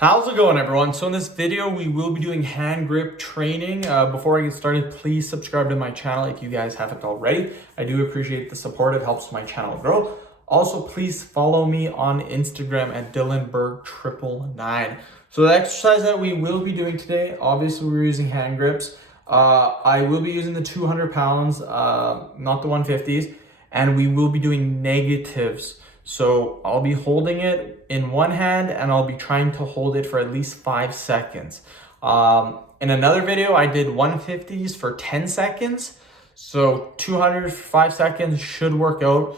How's it going, everyone? So in this video, we will be doing hand grip training. Before I get started, please subscribe to my channel if you guys haven't already. I do appreciate the support. It helps my channel grow. Also, please follow me on Instagram at DylanBerg999. So the exercise that we will be doing today, obviously we're using hand grips. I will be using the 200 pounds, not the 150s, and we will be doing negatives. So I'll be holding it in one hand and I'll be trying to hold it for at least 5 seconds. In another video, I did 150s for 10 seconds. So 200 for 5 seconds should work out.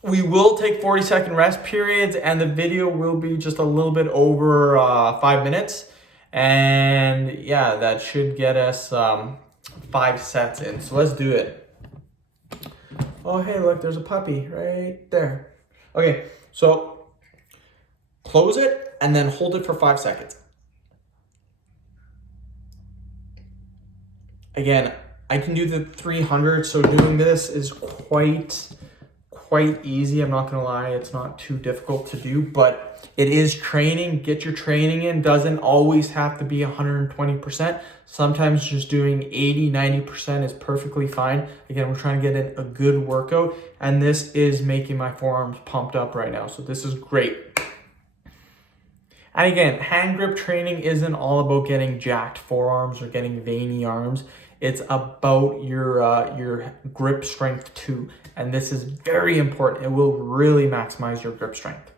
We will take 40-second rest periods and the video will be just a little bit over 5 minutes. And yeah, that should get us 5 sets in. So let's do it. Oh, hey, look, there's a puppy right there. Okay, so close it and then hold it for 5 seconds. Again, I can do the 300, so doing this is quite easy. I'm not gonna lie, it's not too difficult to do, but it is training. Get your training in. Doesn't always have to be 120%. Sometimes just doing 80-90% is perfectly fine. Again, we're trying to get in a good workout, and this is making my forearms pumped up right now, so this is great. And again, hand grip training isn't all about getting jacked forearms or getting veiny arms. It's about your grip strength too. And this is very important. It will really maximize your grip strength.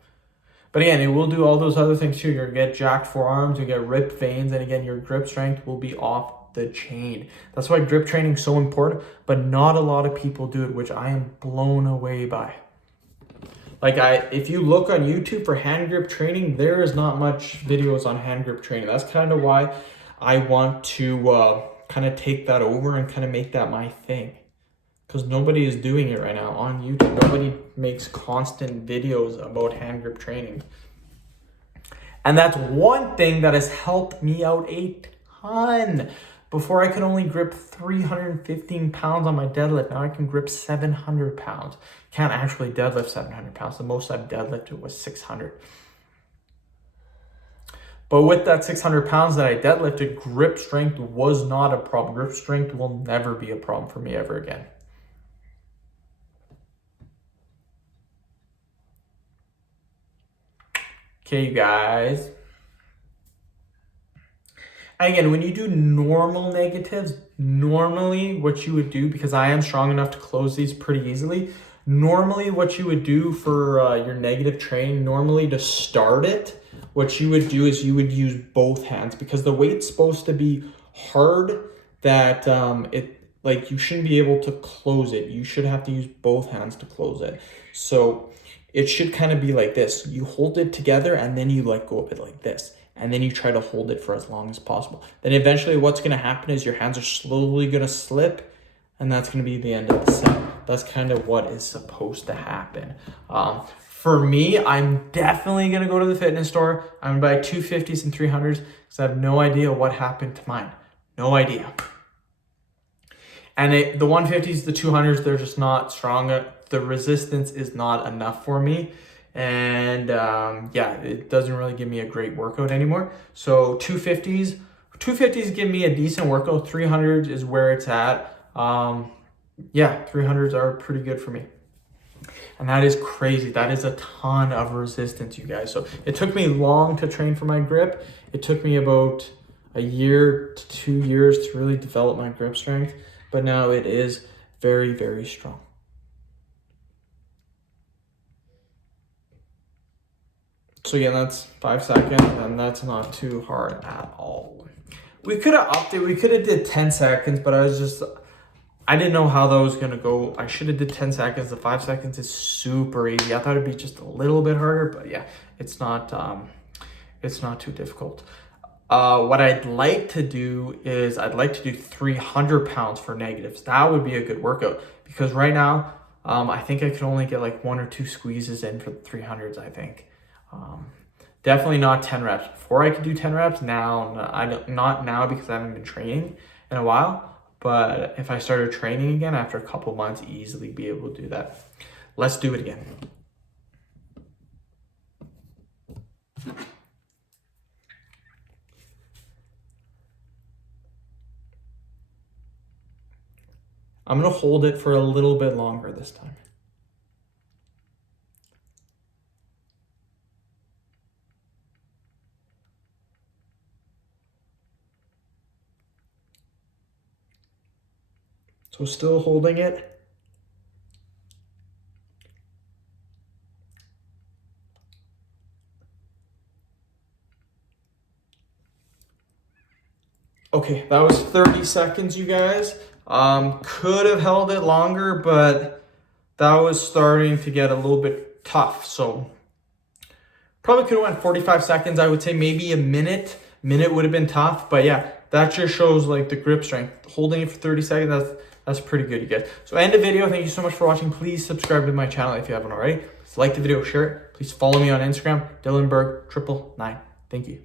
But again, it will do all those other things too. You're gonna get jacked forearms, you get ripped veins, and again, your grip strength will be off the chain. That's why grip training is so important, but not a lot of people do it, which I am blown away by. If you look on YouTube for hand grip training, there is not much videos on hand grip training. That's kind of why I want to kind of take that over and kind of make that my thing. Because nobody is doing it right now on YouTube. Nobody makes constant videos about hand grip training. And that's one thing that has helped me out a ton. Before I could only grip 315 pounds on my deadlift. Now I can grip 700 pounds. Can't actually deadlift 700 pounds. The most I've deadlifted was 600. But with that 600 pounds that I deadlifted, grip strength was not a problem. Grip strength will never be a problem for me ever again. Okay, you guys. And again, when you do normal negatives, normally what you would do, because I am strong enough to close these pretty easily, normally what you would do for your negative training, normally to start it, what you would do is you would use both hands, because the weight's supposed to be hard that you shouldn't be able to close it. You should have to use both hands to close it. So it should kind of be like this. You hold it together and then you let go of it like this. And then you try to hold it for as long as possible. Then eventually what's going to happen is your hands are slowly going to slip, and that's going to be the end of the set. That's kind of what is supposed to happen. For me, I'm definitely going to go to the fitness store. I'm going to buy 250s and 300s because I have no idea what happened to mine. No idea. And the 150s, the 200s, they're just not strong. The resistance is not enough for me. And yeah, it doesn't really give me a great workout anymore. So 250s give me a decent workout. 300s is where it's at. Yeah, 300s are pretty good for me. And that is crazy. That is a ton of resistance, you guys. So it took me long to train for my grip. It took me about a year to 2 years to really develop my grip strength. But now it is very, very strong. So yeah, that's 5 seconds, and that's not too hard at all. We could have upped it. We could have did 10 seconds, but I didn't know how that was going to go. I should have did 10 seconds. The 5 seconds is super easy. I thought it'd be just a little bit harder, but yeah, it's not too difficult. What I'd like to do is I'd like to do 300 pounds for negatives. That would be a good workout, because right now, I think I can only get like 1 or 2 squeezes in for the 300s, I think. Definitely not 10 reps. Before I could do 10 reps, now, not now because I haven't been training in a while, but if I started training again after a couple months, easily be able to do that. Let's do it again. I'm gonna hold it for a little bit longer this time. So still holding it. Okay, that was 30 seconds, you guys. Could have held it longer, but that was starting to get a little bit tough. So probably could have went 45 seconds. I would say maybe a minute. Minute would have been tough, but yeah, that just shows like the grip strength. Holding it for 30 seconds, that's pretty good, you guys. So end the video. Thank you so much for watching. Please subscribe to my channel if you haven't already. Please like the video, share it. Please follow me on Instagram, DylanBerg999. Thank you.